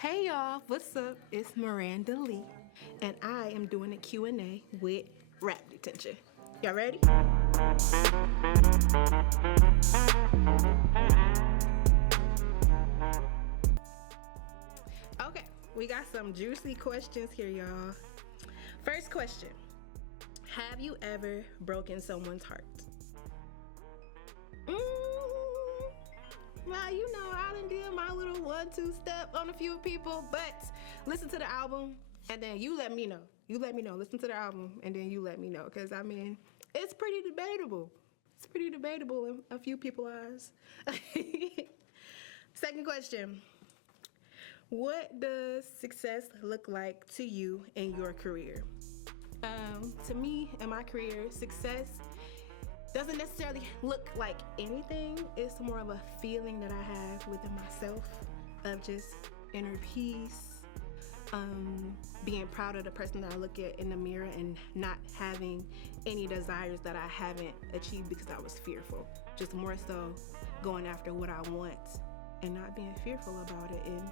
Hey y'all, what's up? It's Miranda Leigh, and I am doing a Q&A with Rap Detention. Y'all ready? Okay, we got some juicy questions here, y'all. First question. Have you ever broken someone's heart? Well, you know, I done did my little 1-2 step on a few people, but listen to the album and then you let me know. Listen to the album and then you let me know. Because, I mean, it's pretty debatable. It's pretty debatable in a few people's eyes. Second question. What does success look like to you in your career? To me, in my career, success doesn't necessarily look like anything. It's more of a feeling that I have within myself of just inner peace, being proud of the person that I look at in the mirror and not having any desires that I haven't achieved because I was fearful. Just more so going after what I want and not being fearful about it, and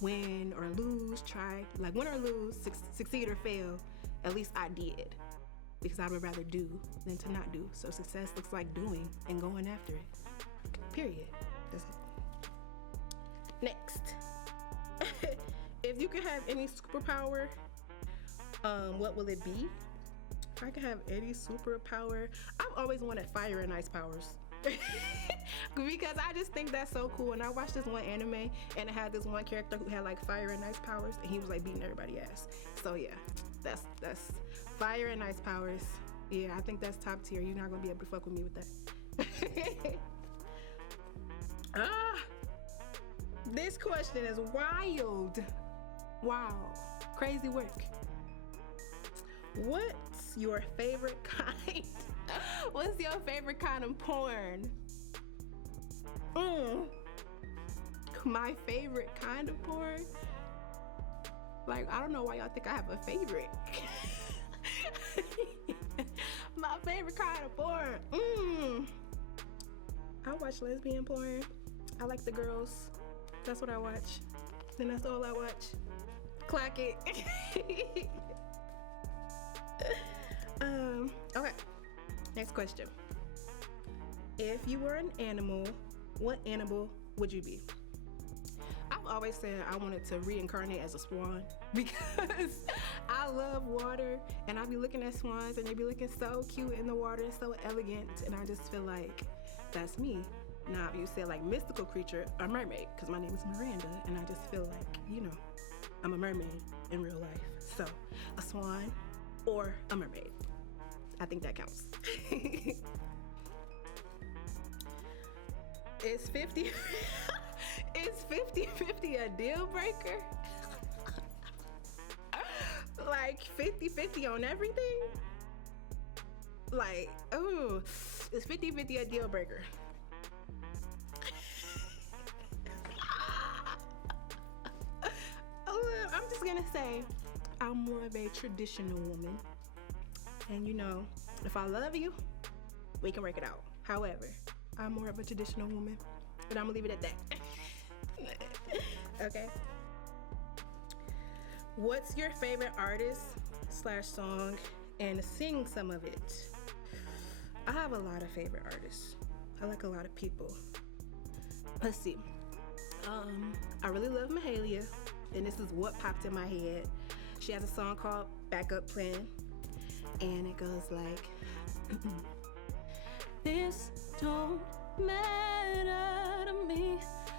win or lose, win or lose, succeed or fail, at least I did. Because I would rather do than to not do. So success looks like doing and going after it. Period. That's it. Next. If you could have any superpower, what will it be? If I could have any superpower, I've always wanted fire and ice powers. Because I just think that's so cool. And I watched this one anime and it had this one character who had like fire and ice powers and he was like beating everybody's ass. So yeah, that's fire and ice powers. Yeah, I think that's top tier. You're not gonna be able to fuck with me with that. This question is wild. Wow, crazy work. What's your favorite kind? What's your favorite kind of porn? My favorite kind of porn? Like, I don't know why y'all think I have a favorite. My favorite kind of porn. I watch lesbian porn. I like the girls. That's what I watch. And that's all I watch. Clack it. Okay. Next question. If you were an animal, what animal would you be? I've always said I wanted to reincarnate as a swan because I love water and I be looking at swans and they be looking so cute in the water and so elegant, and I just feel like that's me. Now, if you say like mystical creature, a mermaid, because my name is Miranda and I just feel like, you know, I'm a mermaid in real life. So a swan or a mermaid. I think that counts. Is 50-50 a deal breaker? Like 50-50 on everything? Like, ooh, is 50-50 a deal breaker? I'm just gonna say I'm more of a traditional woman. And you know, if I love you, we can work it out. However, I'm more of a traditional woman, and I'm gonna leave it at that. Okay. What's your favorite artist/song, and sing some of it? I have a lot of favorite artists. I like a lot of people. Let's see. I really love Mahalia, and this is what popped in my head. She has a song called Backup Plan, and it goes like, this don't matter to me,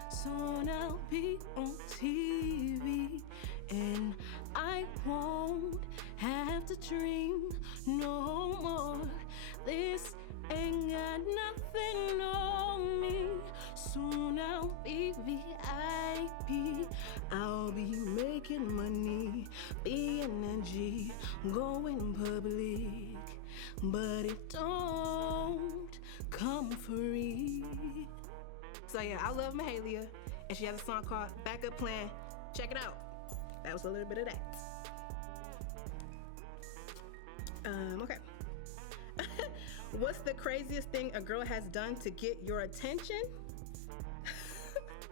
soon I'll be on TV, and I won't have to dream no more. This ain't got nothing on me, soon I'll be VIP. I'll be making money, being a G, going public, but it don't come free. So yeah, I love Mahalia, and she has a song called Backup Plan. Check it out. That was a little bit of that. Okay. What's the craziest thing a girl has done to get your attention?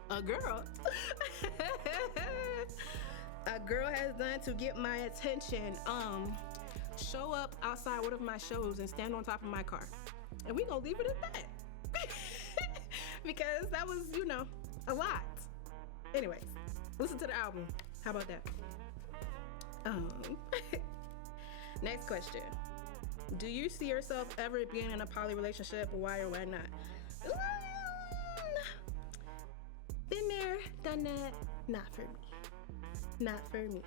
A girl? girl has done to get my attention. Show up outside one of my shows and stand on top of my car. And we gonna leave it at that. Because that was, a lot. Anyways, listen to the album. How about that? Next question. Do you see yourself ever being in a poly relationship? Why or why not? Been there, done that. Not for me. Not for me.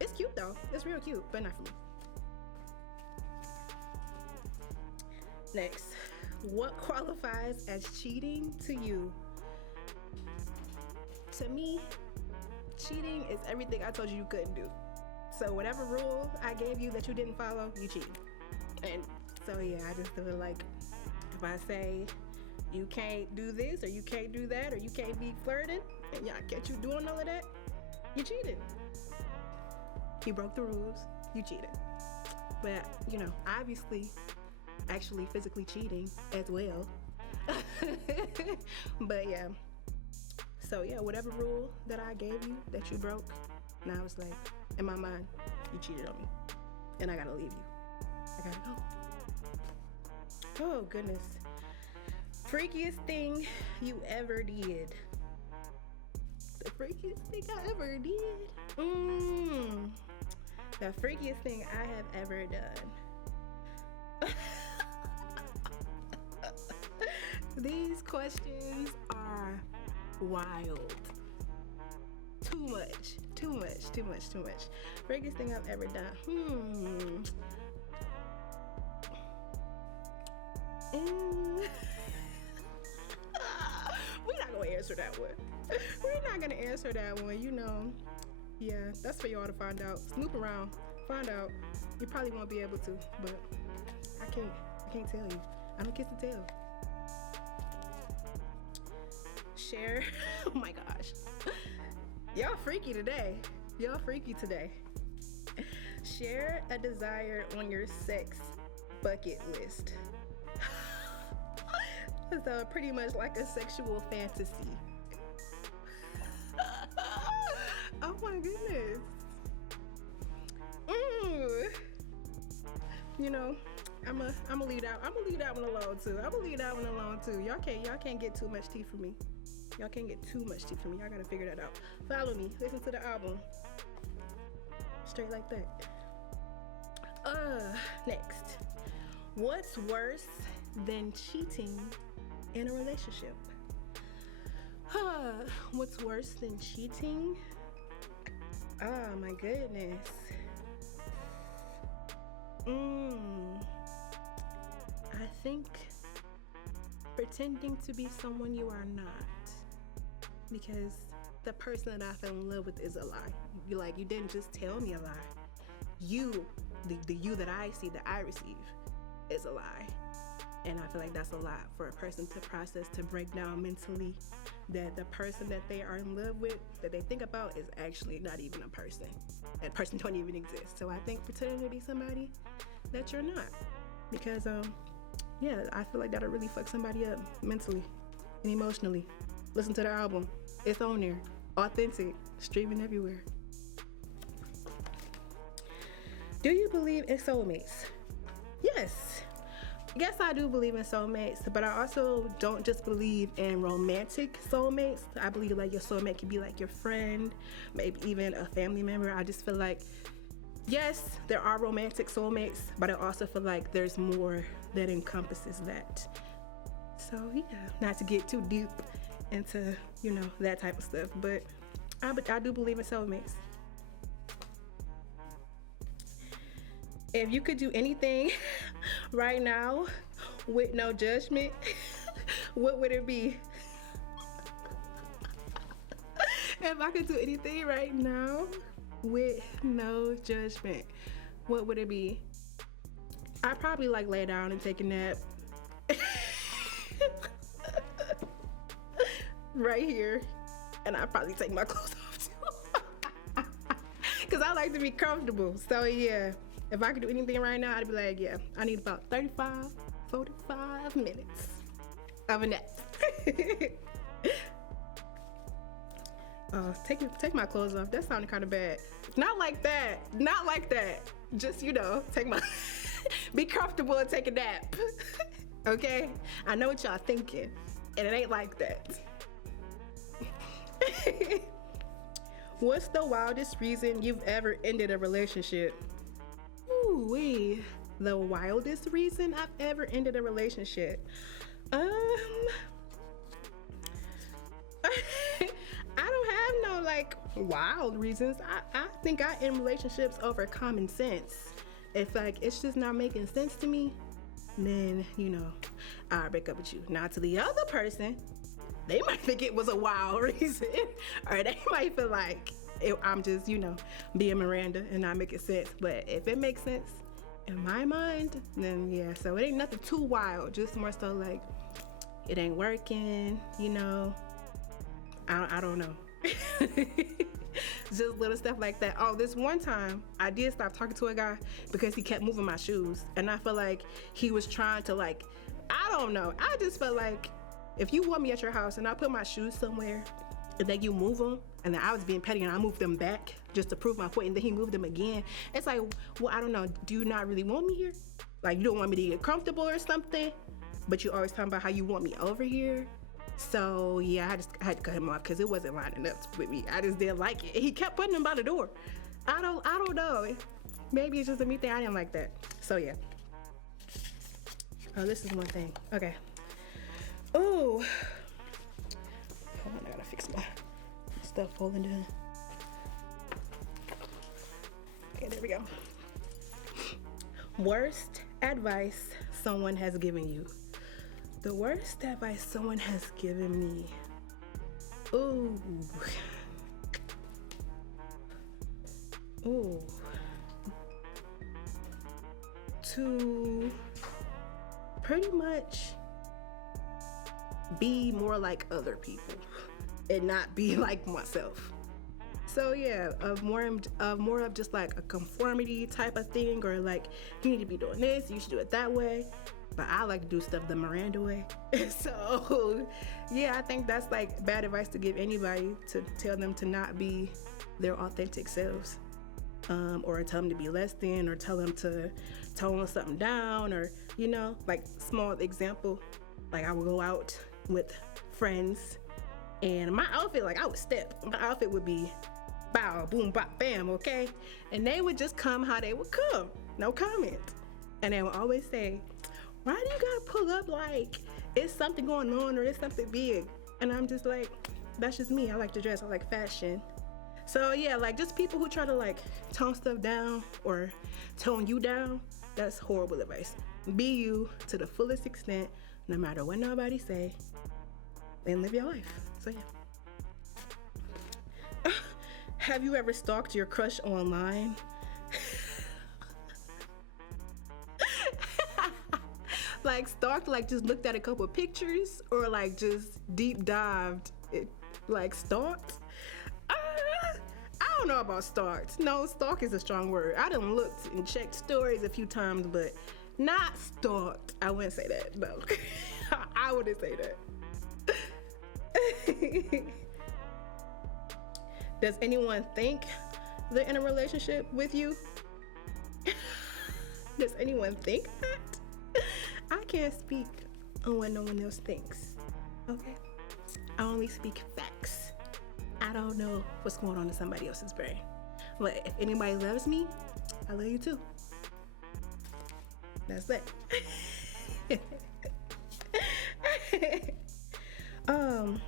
It's cute though. It's real cute, but not for me. Next. What qualifies as cheating to you? To me, cheating is everything I told you you couldn't do. So whatever rule I gave you that you didn't follow, you cheated. And so yeah, I just feel like if I say you can't do this or you can't do that or you can't be flirting and y'all catch you doing all of that, you cheated. You broke the rules, you cheated. But obviously actually physically cheating as well. But yeah. So yeah, whatever rule that I gave you that you broke, now it's like, in my mind, you cheated on me. And I gotta leave you. I gotta go. Oh goodness. Freakiest thing you ever did. The freakiest thing I ever did? The freakiest thing I have ever done. These questions are wild. Too much. Freakiest thing I've ever done. We're not gonna answer that one. Yeah, that's for y'all to find out. Snoop around, find out. You probably won't be able to, but I can't tell you. I'm a kiss and tell. Share. Oh my gosh. Y'all freaky today. Share a desire on your sex bucket list. So pretty much like a sexual fantasy. Oh my goodness. I'm gonna leave that one alone too. Y'all can't get too much tea from me. Y'all gotta figure that out. Follow me. Listen to the album. Straight like that. Next. What's worse than cheating in a relationship? What's worse than cheating? Oh my goodness. I think pretending to be someone you are not. Because the person that I fell in love with is a lie. You didn't just tell me a lie. You, the you that I see, that I receive, is a lie. And I feel like that's a lot for a person to process, to break down mentally, that the person that they are in love with, that they think about, is actually not even a person. That person don't even exist. So I think pretending to be somebody that you're not. Because, I feel like that'll really fuck somebody up mentally and emotionally. Listen to the album. It's on there. Authentic. Streaming everywhere. Do you believe in soulmates? Yes. Yes, I do believe in soulmates, but I also don't just believe in romantic soulmates. I believe like your soulmate can be like your friend, maybe even a family member. I just feel like, yes, there are romantic soulmates, but I also feel like there's more that encompasses that. So yeah, not to get too deep into, that type of stuff, but I do believe in soulmates. If you could do anything right now with no judgment, what would it be? If I could do anything right now with no judgment, what would it be? I'd probably lay down and take a nap. Right here. And I'd probably take my clothes off too. Because I like to be comfortable. So yeah. If I could do anything right now, I'd be like, yeah, I need about 35, 45 minutes of a nap. Take my clothes off. That sounded kind of bad. Not like that. Not like that. Just, take my be comfortable and take a nap. Okay? I know what y'all thinking, and it ain't like that. What's the wildest reason you've ever ended a relationship? Ooh wee. The wildest reason I've ever ended a relationship. I don't have no like wild reasons. I think I end relationships over common sense. If like it's just not making sense to me, then I'll break up with you. Now to the other person, they might think it was a wild reason, or they might feel like I'm just being Miranda and not making sense. But if it makes sense in my mind, then yeah. So it ain't nothing too wild. Just more so like it ain't working. I don't know. Just little stuff like that. Oh, this one time I did stop talking to a guy because he kept moving my shoes, and I felt like he was trying to I don't know. I just felt like if you want me at your house and I put my shoes somewhere and then you move them, and then I was being petty and I moved them back just to prove my point, and then he moved them again. It's like, well, I don't know. Do you not really want me here? Like you don't want me to get comfortable or something, but you always talking about how you want me over here. So yeah, I had to cut him off because it wasn't lining up with me. I just didn't like it. He kept putting them by the door. I don't know. Maybe it's just a me thing. I didn't like that. So yeah. Oh, this is one thing. Okay. Oh. Hold on, I gotta fix my stuff falling down. Okay, there we go. Worst advice someone has given you. The worst advice someone has given me. Ooh. To pretty much be more like other people and not be like myself. So yeah, more of just like a conformity type of thing, or like you need to be doing this, you should do it that way. But I like to do stuff the Miranda way. So yeah, I think that's like bad advice to give anybody, to tell them to not be their authentic selves, or tell them to be less than, or tell them to tone something down, or like small example, like I would go out with friends and my outfit, like I would step, my outfit would be bow, boom, bop, bam, okay? And they would just come how they would come, no comment. And they would always say, why do you gotta pull up like it's something going on or it's something big? And I'm just like, that's just me. I like to dress, I like fashion. So yeah, like just people who try to like tone stuff down or tone you down, that's horrible advice. Be you to the fullest extent, no matter what nobody say, and live your life. So yeah. Have you ever stalked your crush online? Like stalked, like just looked at a couple pictures, or like just deep dived, like stalked? I don't know about stalked. No, stalk is a strong word. I done looked and checked stories a few times, but not stalked. I wouldn't say that, no. I wouldn't say that. Does anyone think they're in a relationship with you? Does anyone think that? I can't speak on what no one else thinks, okay? I only speak facts. I don't know what's going on in somebody else's brain. But if anybody loves me, I love you too. That's that.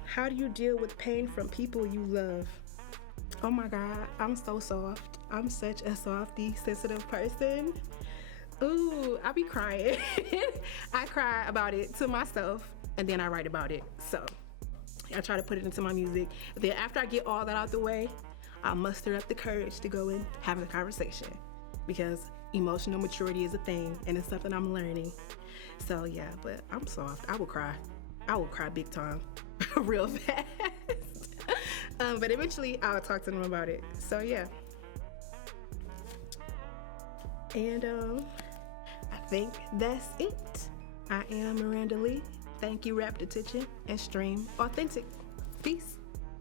How do you deal with pain from people you love? Oh my God, I'm so soft. I'm such a softy, sensitive person. Ooh, I be crying. I cry about it to myself, and then I write about it. So I try to put it into my music. Then after I get all that out the way, I muster up the courage to go and have a conversation, because emotional maturity is a thing, and it's something I'm learning. So yeah, but I'm soft. I will cry. I will cry big time, real fast. But eventually I'll talk to them about it. So yeah. And I think that's it. I am Miranda Leigh. Thank you, Rap Detention, and stream authentic. Peace.